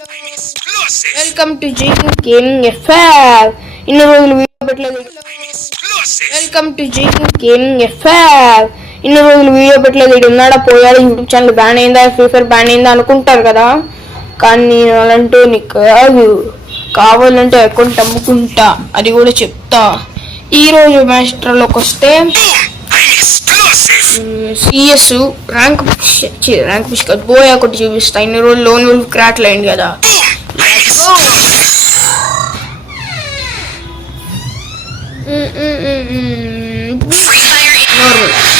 Welcome to gaming FR. ఇన్ని రోజులు video పెట్టలేదు. Welcome to gaming FR. ఇన్ని రోజులు వీడియో పెట్టలేదు. ఇది ఉన్నాడా పోయాడు, యూట్యూబ్ ఛానల్ బ్యాన్ అయిందా, ఫ్రీ ఫైర్ బ్యాన్ అయిందా అనుకుంటారు కదా. కానీ నేను అలాంటి నీకు కాదు, కావాలంటే అకౌంట్ అమ్ముకుంటా, అది కూడా చెప్తా. ఈరోజు మాస్టర్లోకి వస్తే సిఎస్ ర్యాంక్ పుష్ కాదు, బోయా ఒకటి చూపిస్తా. ఇన్ని రోజులు లోన్ వల్ఫ్ క్రాట్లు అయింది కదా.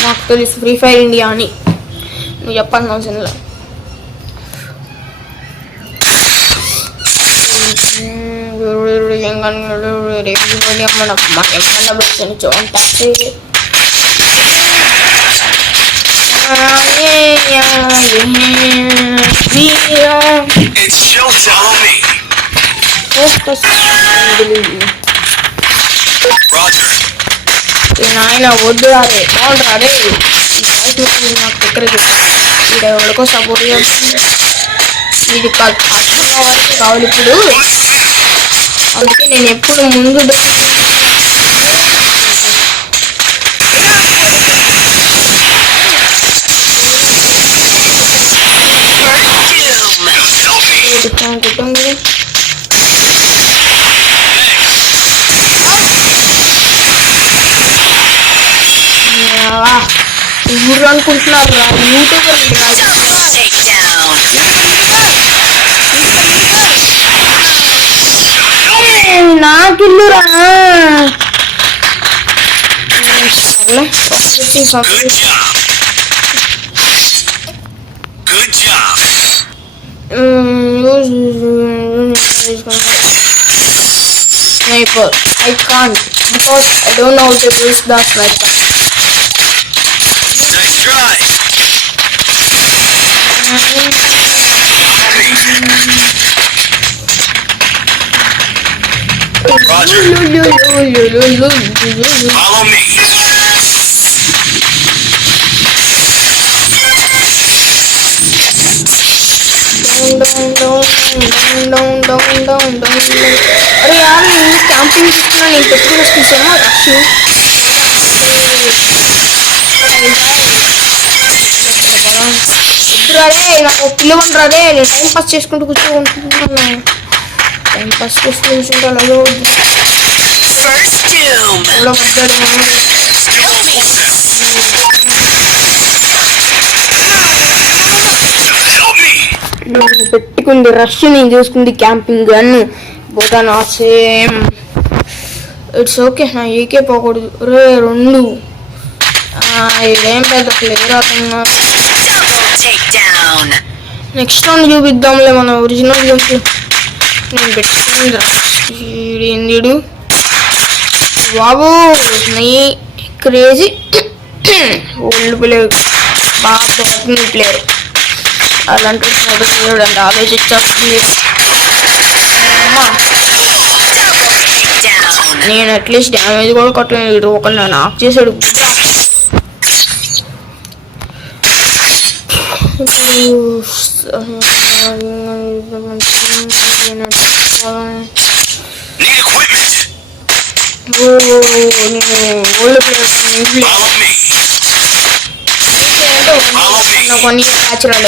నాకు తెలుసు ఫ్రీ ఫైర్ ఇండియా అని, నువ్వు చెప్పాల్సిన అవసరం లేదు. నాయన వద్దు రాదే, బాగుంది రాదే. నాకు దగ్గర ఇది ఎవరికో సపోర్ట్ చేస్తుంది. ఇది కావాలి ఇప్పుడు, అందుకే నేను ఎప్పుడు ముందు ఊరు అనుకుంటున్నారు రా, YouTuber నాకిల్లురా. Sniper. I can't because I don't know how to use the sniper. Nice try. Roger. Follow me. अरे यार मैं कैंपिंग कितना नहीं करती हूँ उसकी सेवा रखी हूँ. अरे నాకు పిలవండి రే, నేను టైం పాస్ చేసుకుంటూ కూర్చోకుంటున్నాను. టైం పాస్ చేసుకుంటూ కూర్చుంటాను. పెట్టుకుంది రష్, నేను చూసుకుంది క్యాంపింగ్ గన్. పోతాను సేమ్. ఇట్స్ ఓకే, నా ఏకే పోకూడదు రే. రెండు ఇదేం పెద్ద ప్లేయర్ అవుతున్నా. నెక్స్ట్ రౌండ్ చూపిద్దాంలే మన ఒరిజినల్ గేమ్స్. నేను పెట్టుకుంది ఏందిడు బాబు, నీ క్రేజీ ఓల్డ్ ప్లేయర్, బాగా ప్లేయర్. అలాంటి చూడండి ఆలోచించాలి. నేను అట్లీస్ట్ డ్యామేజ్ కూడా కొట్టలేదు. ఒకళ్ళు నన్ను ఆఫ్ చేశాడు. ఓల్డ్ ప్లేయర్ కొన్ని న్యాచురల్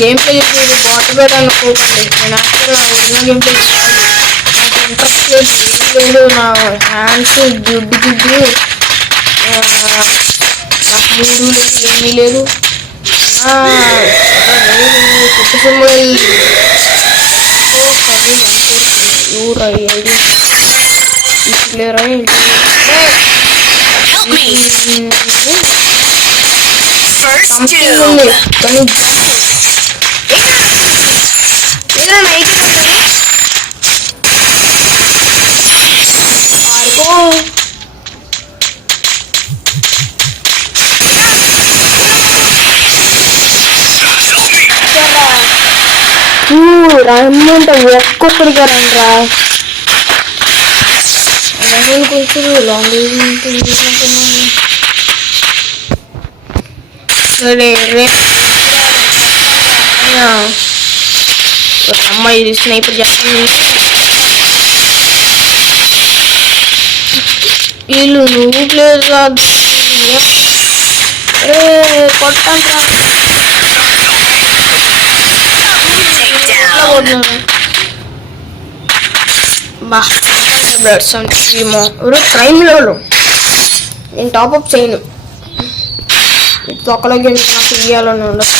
గేమ్ ప్లే చేసి బాట్ బెడ్ అనుకోకండి. నేను యాక్చువల్ నా ఒరిజినల్ గేమ్ ప్లే చేయాలి. నాకు ఇంట్రెస్ట్ లేదు, ఏం లేదు. నా హ్యాండ్స్ జిడ్డు జిడ్డు, నాకు మూడు లేదు, ఏమీ లేదు. కొత్త సిమ్ము ప్లేయర్ అని రమ్మంటే ఒక్కొక్కడిగా రండిరా. కొంచెం లాంగ్ రే రే అమ్మాయి స్నైపర్ చేస్తుంది. వీళ్ళు నువ్వు ప్లేస్ కాదు కొట్టండి ప్రైమ్లో నేను టాప్అప్ చేయను. ఒక్కలో గేమ్ నాకు ఇవ్వాలని ఉండదు.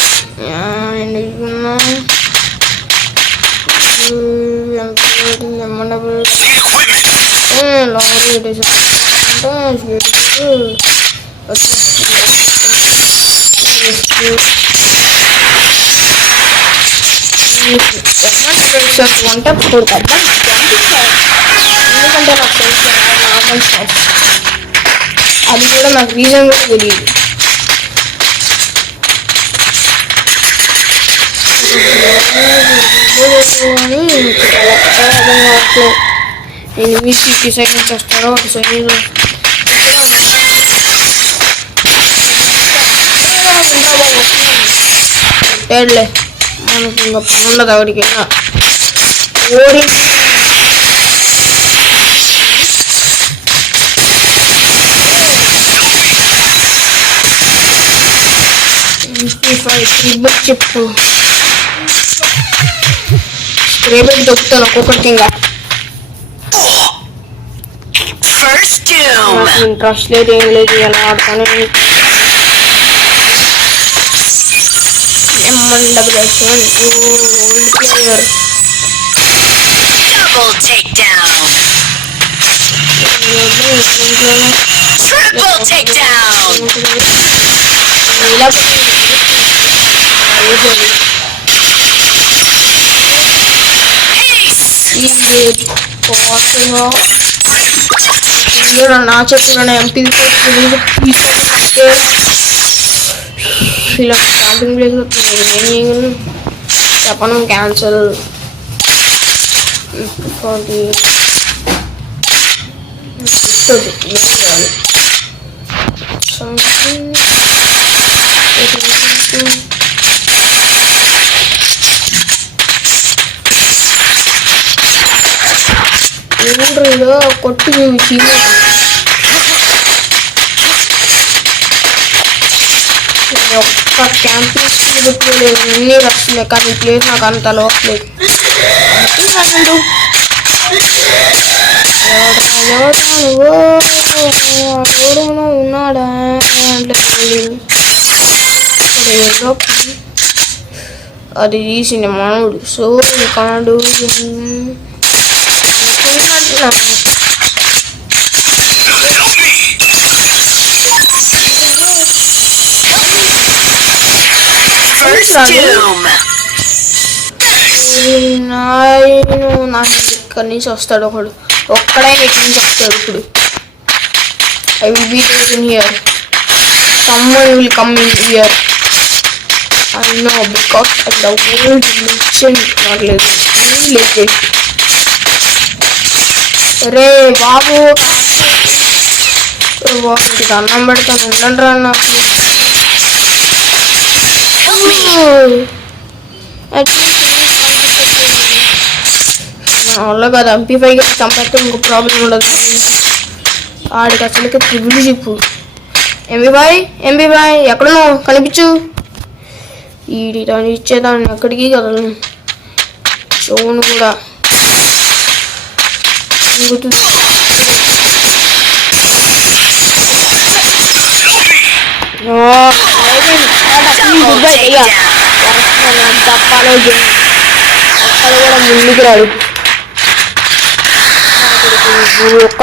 వంట ఎందుకంటే నాకు తెలుసు నార్మల్ షాప్ అది కూడా నాకు రీజన్ కూడా తెలియదు. నేను వీసీకి సైన్ చేస్తారో అటు సైన్ పెట్టేళ్ళే మనకి ఇంకా పని ఉండదు ఆవిడికి. ఓడి చెప్పు స్ప్రే పెట్టి దొక్కుతాను ఒక్కొక్కరికి. ఇంకా ఇంట్రెస్ట్ లేదు ఏం లేదు ఎలా ఆడతాను. M177 ఓల్డ్ ప్లేయర్ నా చెప్పిన ఎంపీ ఇలా క్యాంపింగ్ ప్లేస్ నేను చెప్పను క్యాన్సల్. ఏదో కొట్టి ఒక్క క్యాంపింగ్ పెట్టుకోలేదు. అన్నీ వస్తున్నాయి కానీ ఈ ప్లేస్ నాకు అంత అలవాట్లేదు. ఎవడో ఉన్నాడా అంటే అది తీసిన మానవుడు సో కాడు నాకు ఇక్కడి నుంచి వస్తాడు ఒకడు. ఒక్కడే ఇక్కడి నుంచి వస్తాడు. ఇప్పుడు I will be in here. someone will come in here. I know because of the old mission not legend. రే బాబు వాటికి అన్నం పెడతాను ఉండండి రా. నాకు వల్ల కాదు MP5 చంపేస్తే ఇంకో ప్రాబ్లం ఉండదు. ఆడికి అసలుకి త్రిబుల్ చెప్పు. MP5 ఎక్కడున్నావు కనిపించు. ఈడి దాన్ని ఇచ్చేదాన్ని ఎక్కడికి కదలను. షోను కూడా తప్పాలో అక్కడ కూడా ముందుకు రాడు. ఒక్క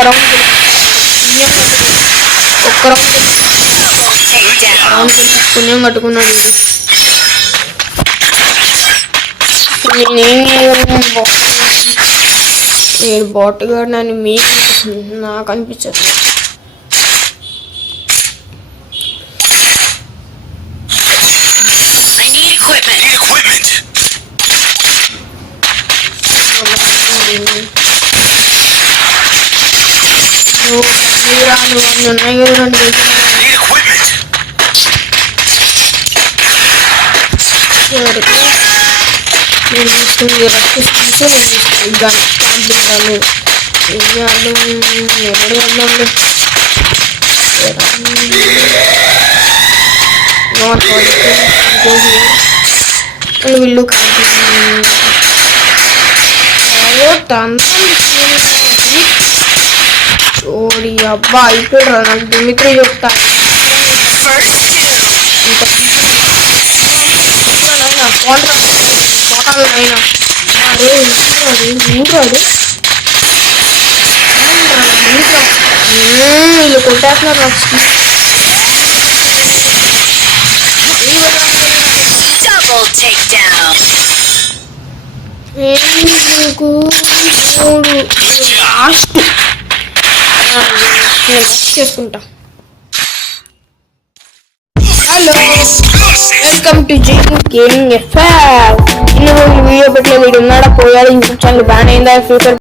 రౌండ్ పుణ్యం కట్టుకున్నాడు. నేనేం చేయగలను. నేను బాట్గా నన్ను మీకు నాకు అనిపించదు. వరకు నేను తీసుకుని రక్షిస్తుంటే నేను క్యాంపింగ్ వాళ్ళు ఎవరు వెళ్ళండి వీళ్ళు ఓడి అబ్బా అయిపోయాడు నాకు దిమిత్రి చెప్తా వీళ్ళు కొట్టేస్తున్నారు చేసుకుంటా. Hello welcome to gaming FR. ఇన్ని రోజులు వీడియో పెట్టలేదు, ఉన్నాడా పోయాడు, యూట్యూబ్ ఛానల్ బ్యాన్ అయిందా, ఫ్యూచర్